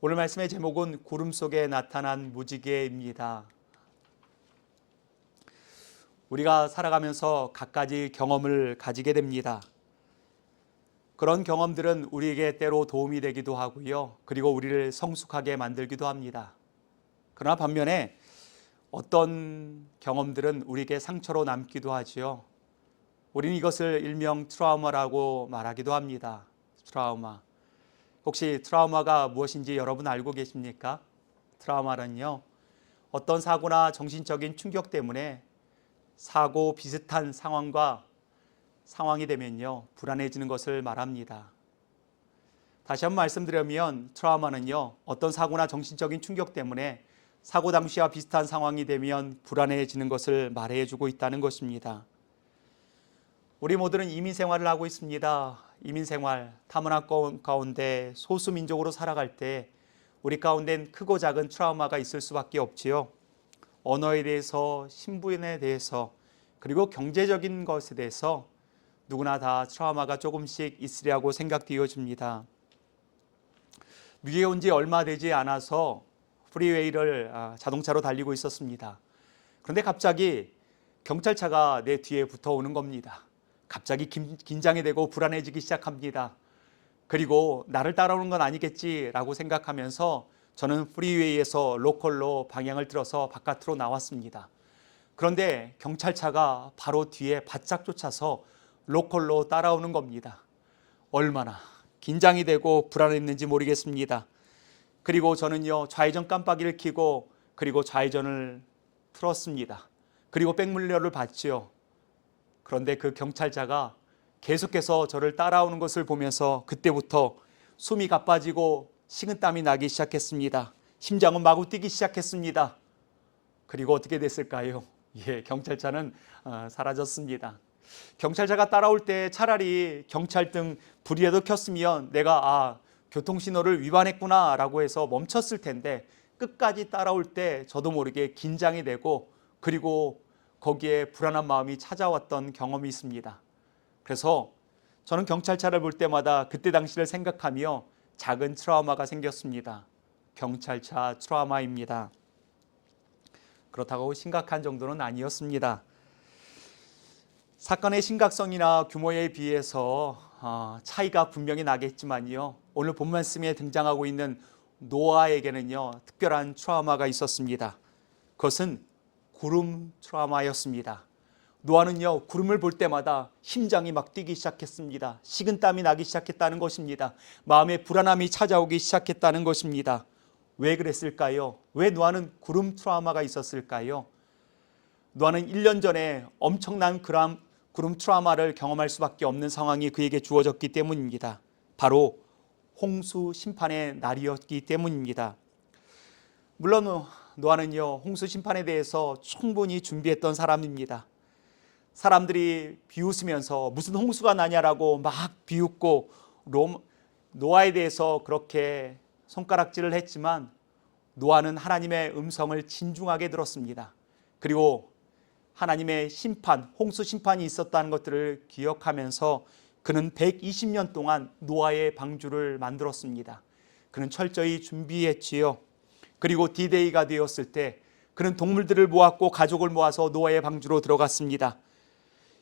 오늘 말씀의 제목은 구름 속에 나타난 무지개입니다. 우리가 살아가면서 갖가지 경험을 가지게 됩니다. 그런 경험들은 우리에게 때로 도움이 되기도 하고요. 그리고 우리를 성숙하게 만들기도 합니다. 그러나 반면에 어떤 경험들은 우리에게 상처로 남기도 하지요. 우리는 이것을 일명 트라우마라고 말하기도 합니다. 트라우마. 혹시 트라우마가 무엇인지 여러분 알고 계십니까? 트라우마는요, 어떤 사고나 정신적인 충격 때문에 사고 비슷한 상황이 되면요, 불안해지는 것을 말합니다. 다시 한번 말씀드리면 트라우마는요, 어떤 사고나 정신적인 충격 때문에 사고 당시와 비슷한 상황이 되면 불안해지는 것을 말해주고 있다는 것입니다. 우리 모두는 이민 생활을 하고 있습니다. 이민 생활, 타문화 가운데 소수민족으로 살아갈 때 우리 가운데는 크고 작은 트라우마가 있을 수밖에 없지요. 언어에 대해서, 신분에 대해서, 그리고 경제적인 것에 대해서 누구나 다 트라우마가 조금씩 있으리라고 생각되어집니다. 미국에 온 지 얼마 되지 않아서 프리웨이를 자동차로 달리고 있었습니다. 그런데 갑자기 경찰차가 내 뒤에 붙어오는 겁니다. 갑자기 긴장이 되고 불안해지기 시작합니다. 그리고 나를 따라오는 건 아니겠지라고 생각하면서 저는 프리웨이에서 로컬로 방향을 틀어서 바깥으로 나왔습니다. 그런데 경찰차가 바로 뒤에 바짝 쫓아서 로컬로 따라오는 겁니다. 얼마나 긴장이 되고 불안했는지 모르겠습니다. 그리고 저는요, 좌회전 깜빡이를 켜고 그리고 좌회전을 틀었습니다. 그리고 백밀러를 봤지요. 그런데 그 경찰차가 계속해서 저를 따라오는 것을 보면서 그때부터 숨이 가빠지고 식은땀이 나기 시작했습니다. 심장은 마구 뛰기 시작했습니다. 그리고 어떻게 됐을까요? 경찰차는 사라졌습니다. 경찰차가 따라올 때 차라리 경찰등 불이라도 켰으면 내가 교통신호를 위반했구나 라고 해서 멈췄을 텐데 끝까지 따라올 때 저도 모르게 긴장이 되고 그리고 거기에 불안한 마음이 찾아왔던 경험이 있습니다. 그래서 저는 경찰차를 볼 때마다 그때 당시를 생각하며 작은 트라우마가 생겼습니다. 경찰차 트라우마입니다. 그렇다고 심각한 정도는 아니었습니다. 사건의 심각성이나 규모에 비해서 차이가 분명히 나겠지만요, 오늘 본 말씀에 등장하고 있는 노아에게는요, 특별한 트라우마가 있었습니다. 그것은 구름 트라우마였습니다. 노아는요, 구름을 볼 때마다 심장이 막 뛰기 시작했습니다. 식은땀이 나기 시작했다는 것입니다. 마음에 불안함이 찾아오기 시작했다는 것입니다. 왜 그랬을까요? 왜 노아는 구름 트라우마가 있었을까요? 노아는 1년 전에 엄청난 구름 트라우마를 경험할 수밖에 없는 상황이 그에게 주어졌기 때문입니다. 바로 홍수 심판의 날이었기 때문입니다. 물론 노아는요, 홍수 심판에 대해서 충분히 준비했던 사람입니다. 사람들이 비웃으면서 무슨 홍수가 나냐라고 막 비웃고 노아에 대해서 그렇게 손가락질을 했지만 노아는 하나님의 음성을 진중하게 들었습니다. 그리고 하나님의 심판, 홍수 심판이 있었다는 것들을 기억하면서 그는 120년 동안 노아의 방주를 만들었습니다. 그는 철저히 준비했지요. 그리고 D-Day가 되었을 때 그는 동물들을 모았고 가족을 모아서 노아의 방주로 들어갔습니다.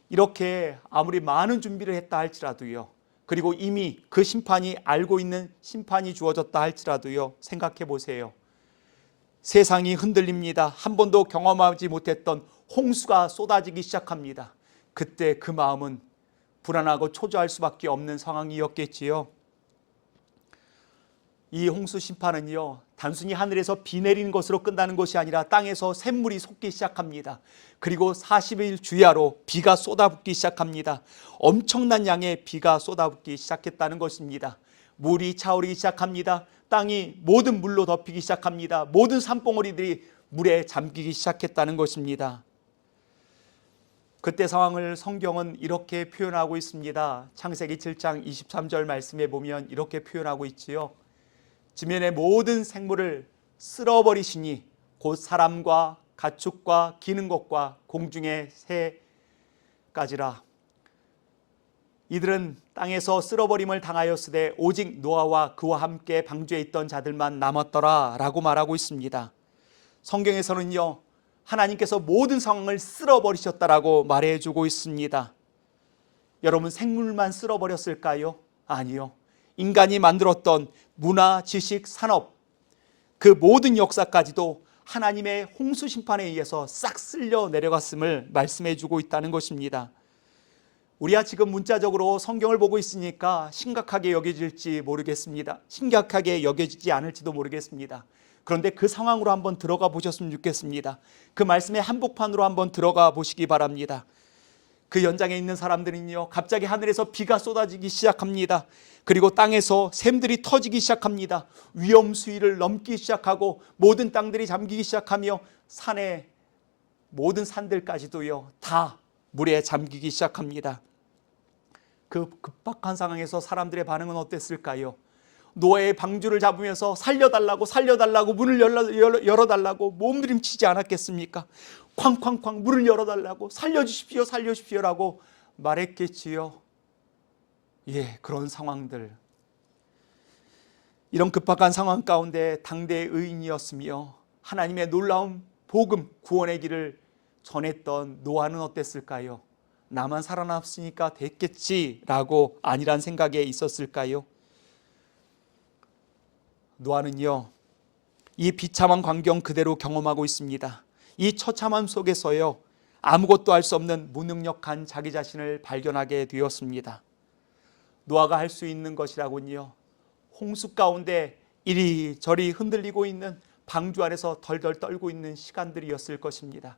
이렇게 아무리 많은 준비를 했다 할지라도요, 그리고 이미 그 심판이 알고 있는 심판이 주어졌다 할지라도요, 생각해 보세요. 세상이 흔들립니다. 한 번도 경험하지 못했던 홍수가 쏟아지기 시작합니다. 그때 그 마음은 불안하고 초조할 수밖에 없는 상황이었겠지요. 이 홍수 심판은요, 단순히 하늘에서 비 내리는 것으로 끝나는 것이 아니라 땅에서 샘물이 솟기 시작합니다. 그리고 40일 주야로 비가 쏟아붓기 시작합니다. 엄청난 양의 비가 쏟아붓기 시작했다는 것입니다. 물이 차오르기 시작합니다. 땅이 모든 물로 덮이기 시작합니다. 모든 산봉우리들이 물에 잠기기 시작했다는 것입니다. 그때 상황을 성경은 이렇게 표현하고 있습니다. 창세기 7장 23절 말씀에 보면 이렇게 표현하고 있지요. 지면의 모든 생물을 쓸어버리시니 곧 사람과 가축과 기는 것과 공중의 새까지라. 이들은 땅에서 쓸어버림을 당하였으되 오직 노아와 그와 함께 방주에 있던 자들만 남았더라 라고 말하고 있습니다. 성경에서는요, 하나님께서 모든 상황을 쓸어버리셨다라고 말해주고 있습니다. 여러분, 생물만 쓸어버렸을까요? 아니요. 인간이 만들었던 문화, 지식, 산업, 그 모든 역사까지도 하나님의 홍수 심판에 의해서 싹 쓸려 내려갔음을 말씀해주고 있다는 것입니다. 우리가 지금 문자적으로 성경을 보고 있으니까 심각하게 여겨질지 모르겠습니다. 심각하게 여겨지지 않을지도 모르겠습니다. 그런데 그 상황으로 한번 들어가 보셨으면 좋겠습니다. 그 말씀의 한복판으로 한번 들어가 보시기 바랍니다. 그 연장에 있는 사람들은요, 갑자기 하늘에서 비가 쏟아지기 시작합니다. 그리고 땅에서 샘들이 터지기 시작합니다. 위험 수위를 넘기 시작하고 모든 땅들이 잠기기 시작하며 산의 모든 산들까지도요, 다 물에 잠기기 시작합니다. 그 급박한 상황에서 사람들의 반응은 어땠을까요? 노아의 방주를 잡으면서 살려달라고 문을 열어달라고 몸부림치지 않았겠습니까? 쾅쾅쾅 문을 열어달라고 살려주십시오라고 말했겠지요. 예, 그런 상황들, 이런 급박한 상황 가운데 당대의 의인이었으며 하나님의 놀라운 복음, 구원의 길을 전했던 노아는 어땠을까요? 나만 살아남았으니까 됐겠지라고 아니란 생각에 있었을까요? 노아는요, 이 비참한 광경 그대로 경험하고 있습니다. 이 처참함 속에서요, 아무것도 할 수 없는 무능력한 자기 자신을 발견하게 되었습니다. 노아가 할 수 있는 것이라곤요, 홍수 가운데 이리저리 흔들리고 있는 방주 안에서 덜덜 떨고 있는 시간들이었을 것입니다.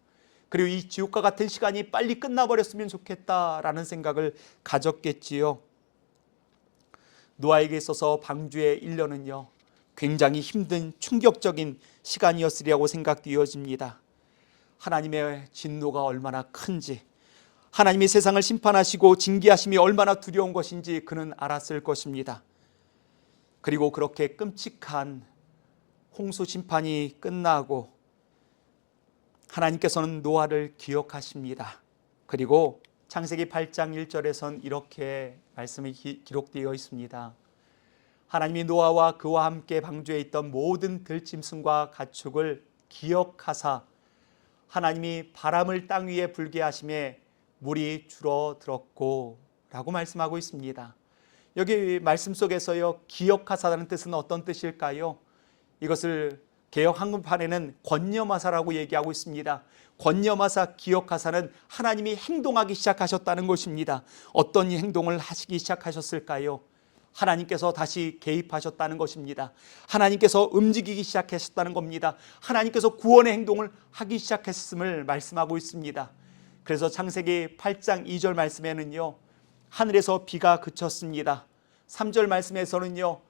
그리고 이 지옥과 같은 시간이 빨리 끝나버렸으면 좋겠다라는 생각을 가졌겠지요. 노아에게 있어서 방주의 1년은요, 굉장히 힘든 충격적인 시간이었으리라고 생각되어집니다. 하나님의 진노가 얼마나 큰지, 하나님이 세상을 심판하시고 징계하심이 얼마나 두려운 것인지 그는 알았을 것입니다. 그리고 그렇게 끔찍한 홍수 심판이 끝나고 하나님께서는 노아를 기억하십니다. 그리고 창세기 8장 1절에선 이렇게 말씀이 기록되어 있습니다. 하나님이 노아와 그와 함께 방주에 있던 모든 들짐승과 가축을 기억하사 하나님이 바람을 땅 위에 불게 하심에 물이 줄어들었고 라고 말씀하고 있습니다. 여기 말씀 속에서요, 기억하사라는 뜻은 어떤 뜻일까요? 이것을 개역 한글판에는 권념하사라고 얘기하고 있습니다. 권념하사, 기억하사는 하나님이 행동하기 시작하셨다는 것입니다. 어떤 행동을 하시기 시작하셨을까요? 하나님께서 다시 개입하셨다는 것입니다. 하나님께서 움직이기 시작하셨다는 겁니다. 하나님께서 구원의 행동을 하기 시작했음을 말씀하고 있습니다. 그래서 창세기 8장 2절 말씀에는요, 하늘에서 비가 그쳤습니다. 3절 말씀에서는요,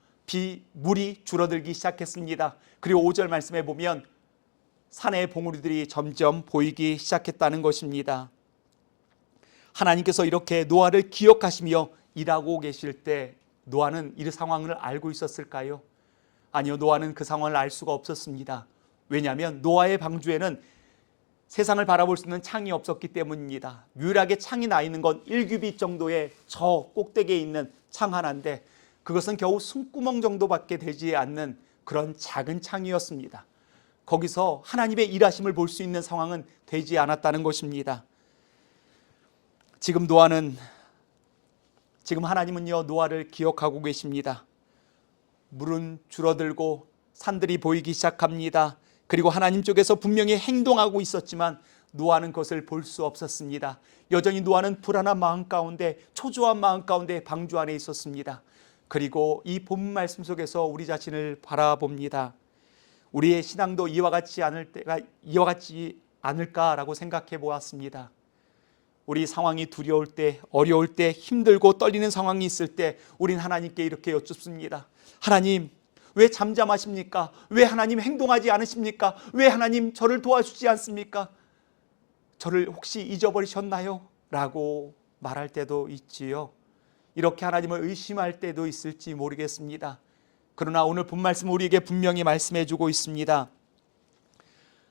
물이 줄어들기 시작했습니다. 그리고 5절 말씀에 보면 산의 봉우리들이 점점 보이기 시작했다는 것입니다. 하나님께서 이렇게 노아를 기억하시며 일하고 계실 때 노아는 이 상황을 알고 있었을까요? 아니요, 노아는 그 상황을 알 수가 없었습니다. 왜냐하면 노아의 방주에는 세상을 바라볼 수 있는 창이 없었기 때문입니다. 유일하게 창이 나 있는 건 1규빗 정도의 저 꼭대기에 있는 창 하나인데 그것은 겨우 숨구멍 정도밖에 되지 않는 그런 작은 창이었습니다. 거기서 하나님의 일하심을 볼 수 있는 상황은 되지 않았다는 것입니다. 지금 하나님은요, 노아를 기억하고 계십니다. 물은 줄어들고 산들이 보이기 시작합니다. 그리고 하나님 쪽에서 분명히 행동하고 있었지만 노아는 그것을 볼 수 없었습니다. 여전히 노아는 불안한 마음 가운데, 초조한 마음 가운데 방주 안에 있었습니다. 그리고 이 본 말씀 속에서 우리 자신을 바라봅니다. 우리의 신앙도 이와 같지 않을까라고 생각해 보았습니다. 우리 상황이 두려울 때, 어려울 때, 힘들고 떨리는 상황이 있을 때 우린 하나님께 이렇게 여쭙습니다. 하나님, 왜 잠잠하십니까? 왜 하나님 행동하지 않으십니까? 왜 하나님 저를 도와주지 않습니까? 저를 혹시 잊어버리셨나요? 라고 말할 때도 있지요. 이렇게 하나님을 의심할 때도 있을지 모르겠습니다. 그러나 오늘 본 말씀 우리에게 분명히 말씀해 주고 있습니다.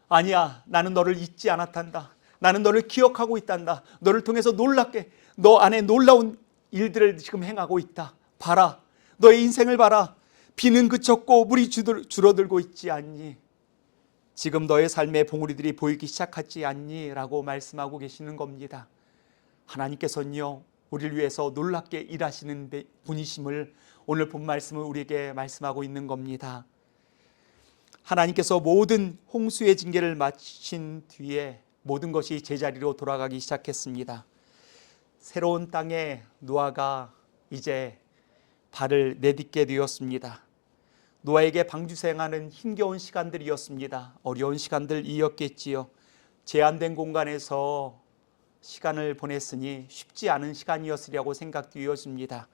아니야, 나는 너를 잊지 않았단다. 나는 너를 기억하고 있단다. 너를 통해서 놀랍게 너 안에 놀라운 일들을 지금 행하고 있다. 봐라, 너의 인생을 봐라. 비는 그쳤고 물이 줄어들고 있지 않니? 지금 너의 삶의 봉우리들이 보이기 시작하지 않니? 라고 말씀하고 계시는 겁니다. 하나님께서는요, 우리를 위해서 놀랍게 일하시는 분이심을 오늘 본 말씀을 우리에게 말씀하고 있는 겁니다. 하나님께서 모든 홍수의 징계를 마친 뒤에 모든 것이 제자리로 돌아가기 시작했습니다. 새로운 땅에 노아가 이제 발을 내딛게 되었습니다. 노아에게 방주생하는 힘겨운 시간들이었습니다. 어려운 시간들이었겠지요. 제한된 공간에서 시간을 보냈으니 쉽지 않은 시간이었으리라고 생각되어집니다.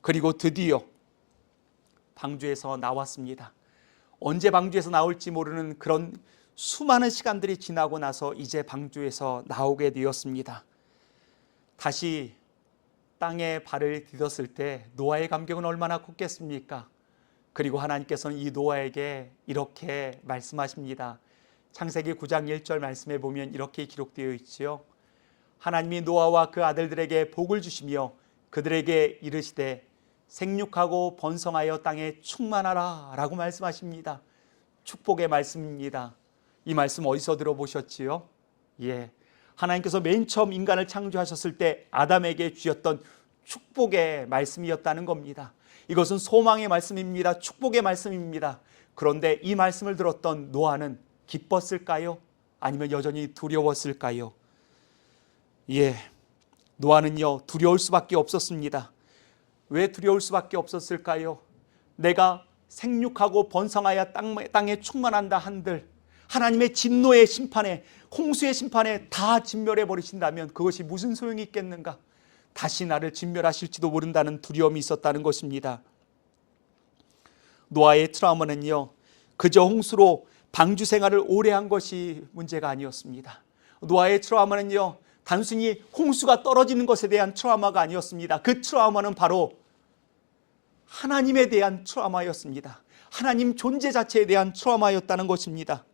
그리고 드디어 방주에서 나왔습니다. 언제 방주에서 나올지 모르는 그런 수많은 시간들이 지나고 나서 이제 방주에서 나오게 되었습니다. 다시 땅에 발을 디뎠을 때 노아의 감격은 얼마나 컸겠습니까? 그리고 하나님께서는 이 노아에게 이렇게 말씀하십니다. 창세기 9장 1절 말씀에 보면 이렇게 기록되어 있지요. 하나님이 노아와 그 아들들에게 복을 주시며 그들에게 이르시되 생육하고 번성하여 땅에 충만하라 라고 말씀하십니다. 축복의 말씀입니다. 이 말씀 어디서 들어보셨지요? 하나님께서 맨 처음 인간을 창조하셨을 때 아담에게 주셨던 축복의 말씀이었다는 겁니다. 이것은 소망의 말씀입니다. 축복의 말씀입니다. 그런데 이 말씀을 들었던 노아는 기뻤을까요? 아니면 여전히 두려웠을까요? 노아는요, 두려울 수밖에 없었습니다. 왜 두려울 수밖에 없었을까요? 내가 생육하고 번성하여 땅에 충만한다 한들 하나님의 진노의 심판에, 홍수의 심판에 다 진멸해 버리신다면 그것이 무슨 소용이 있겠는가? 다시 나를 진멸하실지도 모른다는 두려움이 있었다는 것입니다. 노아의 트라우마는요, 그저 홍수로 방주 생활을 오래 한 것이 문제가 아니었습니다. 노아의 트라우마는요, 단순히 홍수가 떨어지는 것에 대한 트라우마가 아니었습니다. 그 트라우마는 바로 하나님에 대한 트라우마였습니다. 하나님 존재 자체에 대한 트라우마였다는 것입니다.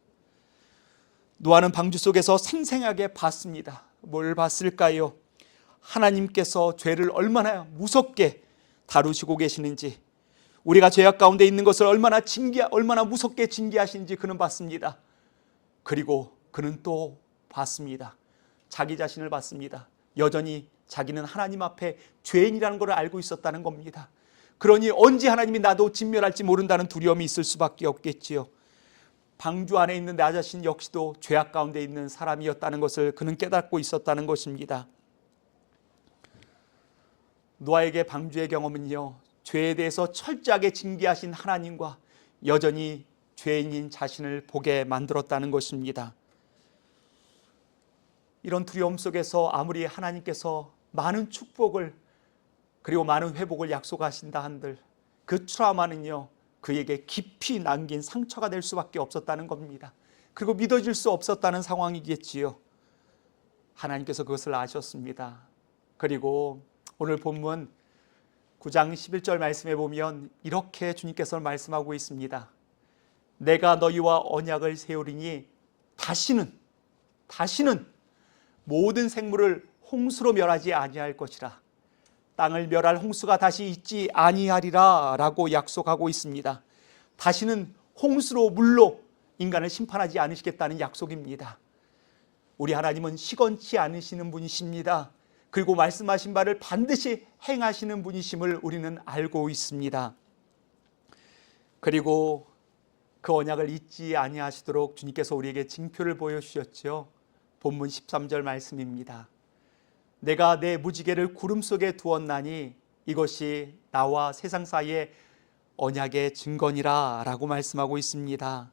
노아는 방주 속에서 생생하게 봤습니다. 뭘 봤을까요? 하나님께서 죄를 얼마나 무섭게 다루시고 계시는지, 우리가 죄악 가운데 있는 것을 얼마나 무섭게 징계하시는지 그는 봤습니다. 그리고 그는 또 봤습니다. 자기 자신을 봤습니다. 여전히 자기는 하나님 앞에 죄인이라는 것을 알고 있었다는 겁니다. 그러니 언제 하나님이 나도 진멸할지 모른다는 두려움이 있을 수밖에 없겠지요. 방주 안에 있는 나 자신 역시도 죄악 가운데 있는 사람이었다는 것을 그는 깨닫고 있었다는 것입니다. 노아에게 방주의 경험은요, 죄에 대해서 철저하게 징계하신 하나님과 여전히 죄인인 자신을 보게 만들었다는 것입니다. 이런 두려움 속에서 아무리 하나님께서 많은 축복을 그리고 많은 회복을 약속하신다 한들 그 트라우마는요, 그에게 깊이 남긴 상처가 될 수밖에 없었다는 겁니다. 그리고 믿어질 수 없었다는 상황이겠지요. 하나님께서 그것을 아셨습니다. 그리고 오늘 본문 9장 11절 말씀에 보면 이렇게 주님께서 말씀하고 있습니다. 내가 너희와 언약을 세우리니 다시는 모든 생물을 홍수로 멸하지 아니할 것이라. 땅을 멸할 홍수가 다시 있지 아니하리라 라고 약속하고 있습니다. 다시는 홍수로 물로 인간을 심판하지 않으시겠다는 약속입니다. 우리 하나님은 시건치 않으시는 분이십니다. 그리고 말씀하신 바를 반드시 행하시는 분이심을 우리는 알고 있습니다. 그리고 그 언약을 잊지 아니하시도록 주님께서 우리에게 징표를 보여주셨죠. 본문 13절 말씀입니다. 내가 내 무지개를 구름 속에 두었나니 이것이 나와 세상 사이의 언약의 증거니라 라고 말씀하고 있습니다.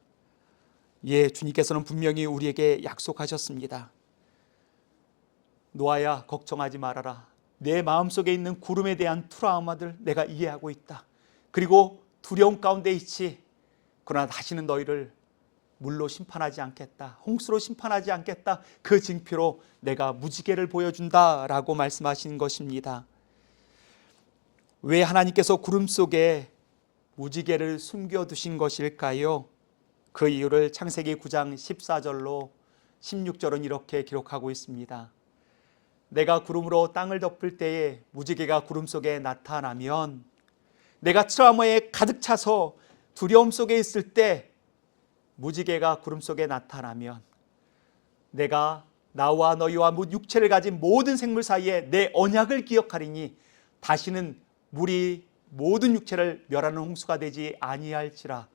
주님께서는 분명히 우리에게 약속하셨습니다. 노아야, 걱정하지 말아라. 내 마음속에 있는 구름에 대한 트라우마들 내가 이해하고 있다. 그리고 두려움 가운데 있지. 그러나 다시는 너희를 물로 심판하지 않겠다. 홍수로 심판하지 않겠다. 그 징표로 내가 무지개를 보여준다 라고 말씀하신 것입니다. 왜 하나님께서 구름 속에 무지개를 숨겨두신 것일까요? 그 이유를 창세기 9장 14절로 16절은 이렇게 기록하고 있습니다. 내가 구름으로 땅을 덮을 때에 무지개가 구름 속에 나타나면, 내가 트라우마에 가득 차서 두려움 속에 있을 때 무지개가 구름 속에 나타나면, 내가 나와 너희와 육체를 가진 모든 생물 사이에 내 언약을 기억하리니 다시는 물이 모든 육체를 멸하는 홍수가 되지 아니할지라.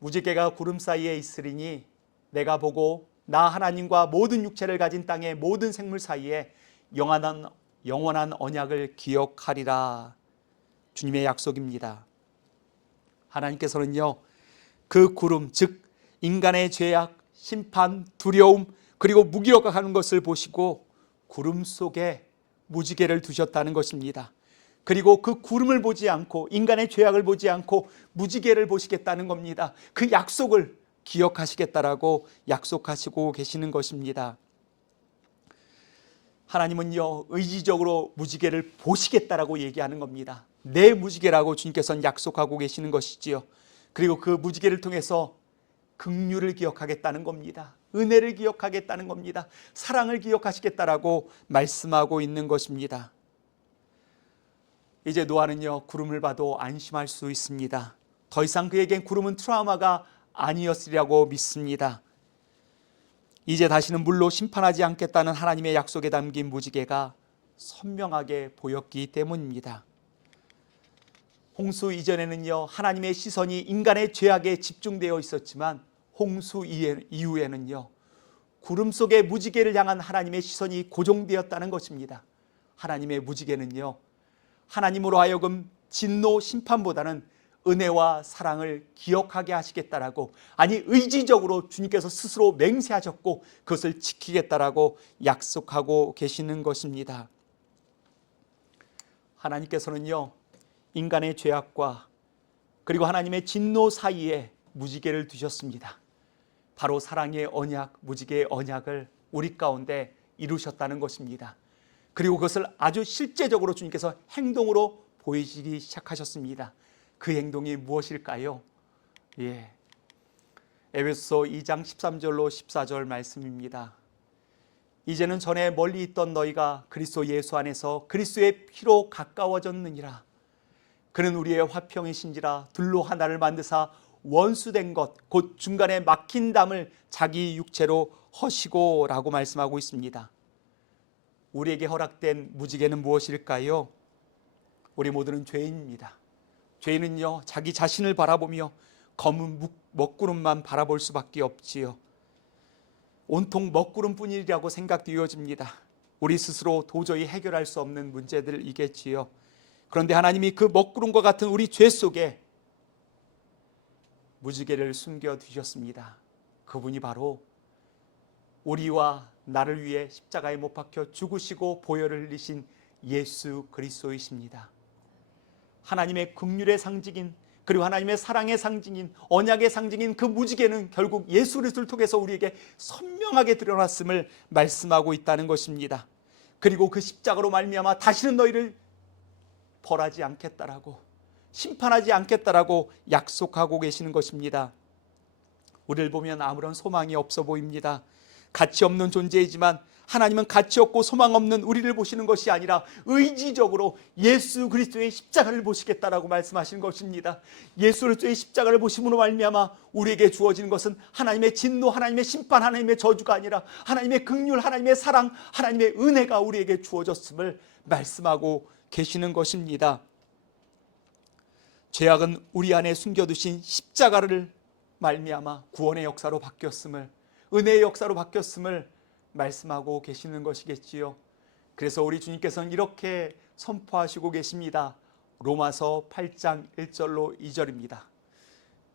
무지개가 구름 사이에 있으리니 내가 보고 나 하나님과 모든 육체를 가진 땅의 모든 생물 사이에 영원한 언약을 기억하리라. 주님의 약속입니다. 하나님께서는요, 그 구름, 즉 인간의 죄악, 심판, 두려움, 그리고 무기력하는 것을 보시고 구름 속에 무지개를 두셨다는 것입니다. 그리고 그 구름을 보지 않고, 인간의 죄악을 보지 않고 무지개를 보시겠다는 겁니다. 그 약속을 기억하시겠다라고 약속하시고 계시는 것입니다. 하나님은요, 의지적으로 무지개를 보시겠다라고 얘기하는 겁니다. 내 무지개라고 주님께서는 약속하고 계시는 것이지요. 그리고 그 무지개를 통해서 긍휼을 기억하겠다는 겁니다. 은혜를 기억하겠다는 겁니다. 사랑을 기억하시겠다라고 말씀하고 있는 것입니다. 이제 노아는요, 구름을 봐도 안심할 수 있습니다. 더 이상 그에겐 구름은 트라우마가 아니었으리라고 믿습니다. 이제 다시는 물로 심판하지 않겠다는 하나님의 약속에 담긴 무지개가 선명하게 보였기 때문입니다. 홍수 이전에는요, 하나님의 시선이 인간의 죄악에 집중되어 있었지만 홍수 이후에는요, 구름 속의 무지개를 향한 하나님의 시선이 고정되었다는 것입니다. 하나님의 무지개는요, 하나님으로 하여금 진노 심판보다는 은혜와 사랑을 기억하게 하시겠다라고, 아니 의지적으로 주님께서 스스로 맹세하셨고 그것을 지키겠다라고 약속하고 계시는 것입니다. 하나님께서는요, 인간의 죄악과 그리고 하나님의 진노 사이에 무지개를 두셨습니다. 바로 사랑의 언약, 무지개의 언약을 우리 가운데 이루셨다는 것입니다. 그리고 그것을 아주 실제적으로 주님께서 행동으로 보이시기 시작하셨습니다. 그 행동이 무엇일까요? 에베소서 2장 13절로 14절 말씀입니다. 이제는 전에 멀리 있던 너희가 그리스도 예수 안에서 그리스도의 피로 가까워졌느니라. 그는 우리의 화평이신지라. 둘로 하나를 만드사 원수된 것 곧 중간에 막힌 담을 자기 육체로 허시고 라고 말씀하고 있습니다. 우리에게 허락된 무지개는 무엇일까요? 우리 모두는 죄인입니다. 죄인은요, 자기 자신을 바라보며 검은 먹구름만 바라볼 수밖에 없지요. 온통 먹구름뿐이라고 생각되어집니다. 우리 스스로 도저히 해결할 수 없는 문제들이겠지요. 그런데 하나님이 그 먹구름과 같은 우리 죄 속에 무지개를 숨겨두셨습니다. 그분이 바로 우리와 나를 위해 십자가에 못 박혀 죽으시고 보혈을 흘리신 예수 그리스도이십니다. 하나님의 긍휼의 상징인, 그리고 하나님의 사랑의 상징인, 언약의 상징인 그 무지개는 결국 예수 그리스도를 통해서 우리에게 선명하게 드러났음을 말씀하고 있다는 것입니다. 그리고 그 십자가로 말미암아 다시는 너희를 벌하지 않겠다라고, 심판하지 않겠다라고 약속하고 계시는 것입니다. 우리를 보면 아무런 소망이 없어 보입니다. 가치 없는 존재이지만 하나님은 가치 없고 소망 없는 우리를 보시는 것이 아니라 의지적으로 예수 그리스도의 십자가를 보시겠다라고 말씀하시는 것입니다. 예수 그리스도의 십자가를 보심으로 말미암아 우리에게 주어지는 것은 하나님의 진노, 하나님의 심판, 하나님의 저주가 아니라 하나님의 긍휼, 하나님의 사랑, 하나님의 은혜가 우리에게 주어졌음을 말씀하고 계시는 것입니다. 죄악은 우리 안에 숨겨두신 십자가를 말미암아 구원의 역사로 바뀌었음을, 은혜의 역사로 바뀌었음을 말씀하고 계시는 것이겠지요. 그래서 우리 주님께서는 이렇게 선포하시고 계십니다. 로마서 8장 1절로 2절입니다.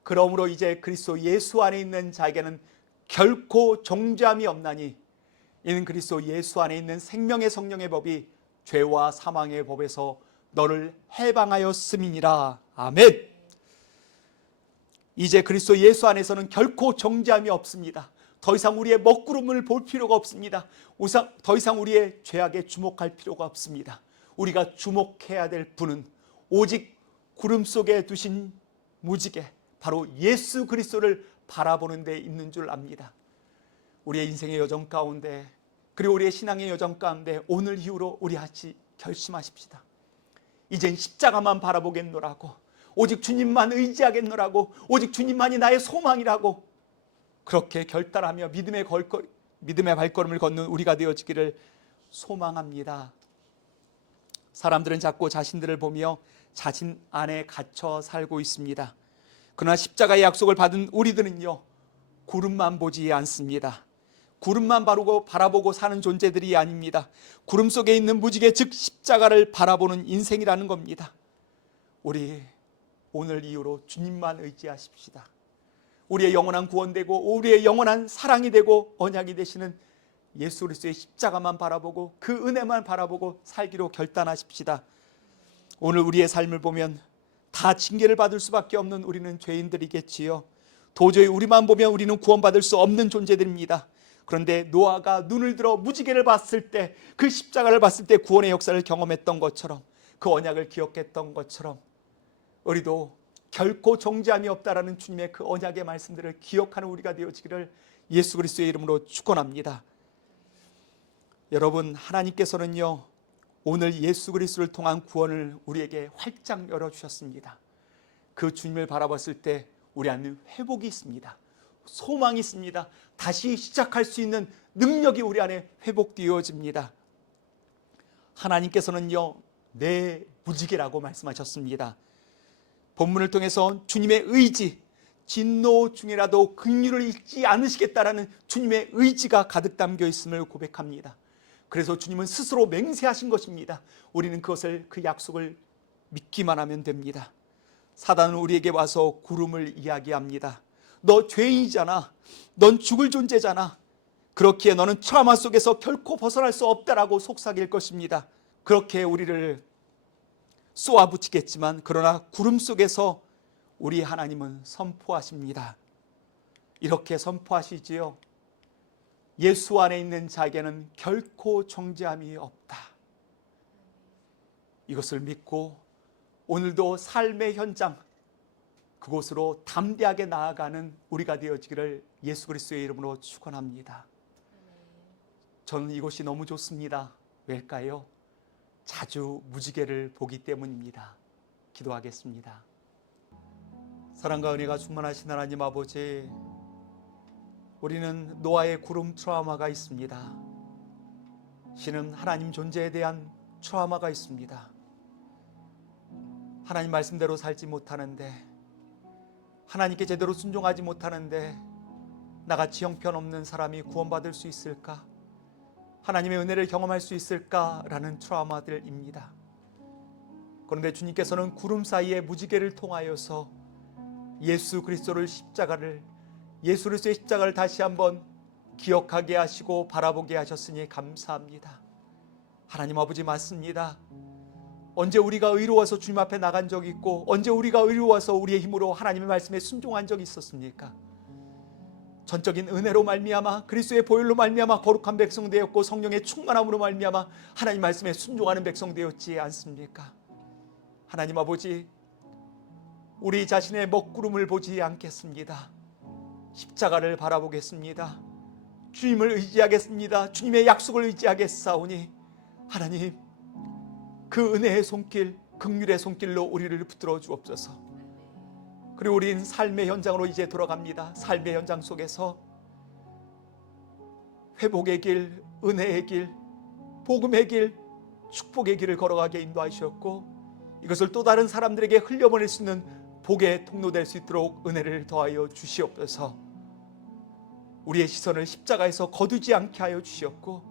그러므로 이제 그리스도 예수 안에 있는 자에게는 결코 정죄함이 없나니 이는 그리스도 예수 안에 있는 생명의 성령의 법이 죄와 사망의 법에서 너를 해방하였음이니라. 아멘. 이제 그리스도 예수 안에서는 결코 정죄함이 없습니다. 더 이상 우리의 먹구름을 볼 필요가 없습니다. 더 이상 우리의 죄악에 주목할 필요가 없습니다. 우리가 주목해야 될 분은 오직 구름 속에 두신 무지개, 바로 예수 그리스도를 바라보는 데 있는 줄 압니다. 우리의 인생의 여정 가운데 그리고 우리의 신앙의 여정 가운데 오늘 이후로 우리 같이 결심하십시다. 이젠 십자가만 바라보겠노라고, 오직 주님만 의지하겠노라고, 오직 주님만이 나의 소망이라고 그렇게 결단하며 믿음의 발걸음을 걷는 우리가 되어지기를 소망합니다. 사람들은 자꾸 자신들을 보며 자신 안에 갇혀 살고 있습니다. 그러나 십자가의 약속을 받은 우리들은요, 구름만 보지 않습니다. 구름만 바라보고 사는 존재들이 아닙니다. 구름 속에 있는 무지개, 즉 십자가를 바라보는 인생이라는 겁니다. 우리 오늘 이후로 주님만 의지하십시다. 우리의 영원한 구원되고 우리의 영원한 사랑이 되고 언약이 되시는 예수 그리스도의 십자가만 바라보고 그 은혜만 바라보고 살기로 결단하십시다. 오늘 우리의 삶을 보면 다 징계를 받을 수밖에 없는 우리는 죄인들이겠지요. 도저히 우리만 보면 우리는 구원받을 수 없는 존재들입니다. 그런데 노아가 눈을 들어 무지개를 봤을 때, 그 십자가를 봤을 때 구원의 역사를 경험했던 것처럼, 그 언약을 기억했던 것처럼 우리도 결코 정죄함이 없다라는 주님의 그 언약의 말씀들을 기억하는 우리가 되어지기를 예수 그리스도의 이름으로 축원합니다. 여러분, 하나님께서는요, 오늘 예수 그리스도를 통한 구원을 우리에게 활짝 열어주셨습니다. 그 주님을 바라봤을 때 우리 안에 회복이 있습니다. 소망이 있습니다. 다시 시작할 수 있는 능력이 우리 안에 회복되어집니다. 하나님께서는요, 내 무지개라고 말씀하셨습니다. 본문을 통해서 주님의 의지, 진노 중이라도 긍휼을 잃지 않으시겠다라는 주님의 의지가 가득 담겨 있음을 고백합니다. 그래서 주님은 스스로 맹세하신 것입니다. 우리는 그 약속을 믿기만 하면 됩니다. 사단은 우리에게 와서 구름을 이야기합니다. 너 죄인이잖아. 넌 죽을 존재잖아. 그렇기에 너는 트라우마 속에서 결코 벗어날 수 없다라고 속삭일 것입니다. 그렇게 우리를 쏘아붙이겠지만, 그러나 구름 속에서 우리 하나님은 선포하십니다. 이렇게 선포하시지요. 예수 안에 있는 자에게는 결코 정죄함이 없다. 이것을 믿고 오늘도 삶의 현장, 그곳으로 담대하게 나아가는 우리가 되어지기를 예수 그리스도의 이름으로 축원합니다. 저는 이곳이 너무 좋습니다. 왜일까요? 자주 무지개를 보기 때문입니다. 기도하겠습니다. 사랑과 은혜가 충만하신 하나님 아버지, 우리는 노아의 구름 트라우마가 있습니다. 신은 하나님 존재에 대한 트라우마가 있습니다. 하나님 말씀대로 살지 못하는데, 하나님께 제대로 순종하지 못하는데 나같이 형편없는 사람이 구원받을 수 있을까? 하나님의 은혜를 경험할 수 있을까라는 트라우마들입니다. 그런데 주님께서는 구름 사이에 무지개를 통하여서 예수 그리스도의 십자가를 다시 한번 기억하게 하시고 바라보게 하셨으니 감사합니다. 하나님 아버지, 맞습니다. 언제 우리가 의로워서 주님 앞에 나간 적이 있고, 언제 우리가 의로워서 우리의 힘으로 하나님의 말씀에 순종한 적이 있었습니까? 전적인 은혜로 말미암아, 그리스도의 보혈로 말미암아 거룩한 백성 되었고, 성령의 충만함으로 말미암아 하나님 말씀에 순종하는 백성 되었지 않습니까? 하나님 아버지, 우리 자신의 먹구름을 보지 않겠습니다. 십자가를 바라보겠습니다. 주님을 의지하겠습니다. 주님의 약속을 의지하겠사오니 하나님, 그 은혜의 손길, 긍휼의 손길로 우리를 붙들어 주옵소서. 그리고 우리는 삶의 현장으로 이제 돌아갑니다. 삶의 현장 속에서 회복의 길, 은혜의 길, 복음의 길, 축복의 길을 걸어가게 인도하셨고, 이것을 또 다른 사람들에게 흘려보낼 수 있는 복의 통로 될 수 있도록 은혜를 더하여 주시옵소서. 우리의 시선을 십자가에서 거두지 않게 하여 주시옵고,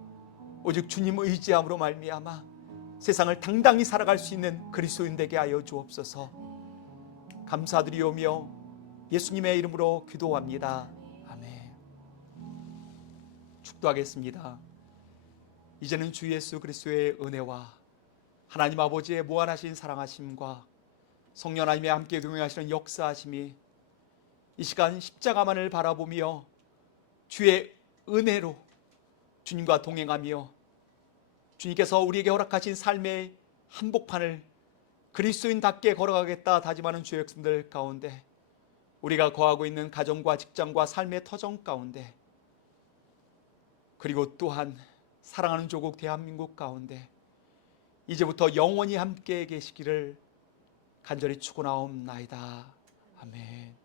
오직 주님 의지함으로 말미암아 세상을 당당히 살아갈 수 있는 그리스도인 되게 하여 주옵소서. 감사드리오며 예수님의 이름으로 기도합니다. 아멘. 축도하겠습니다. 이제는 주 예수 그리스도의 은혜와 하나님 아버지의 무한하신 사랑하심과 성령 하나님의 함께 동행하시는 역사하심이 이 시간 십자가만을 바라보며 주의 은혜로 주님과 동행하며 주님께서 우리에게 허락하신 삶의 한복판을 그리스도인답게 걸어가겠다 다짐하는 주의 백성들 가운데, 우리가 거하고 있는 가정과 직장과 삶의 터전 가운데, 그리고 또한 사랑하는 조국 대한민국 가운데 이제부터 영원히 함께 계시기를 간절히 축원하옵나이다. 아멘.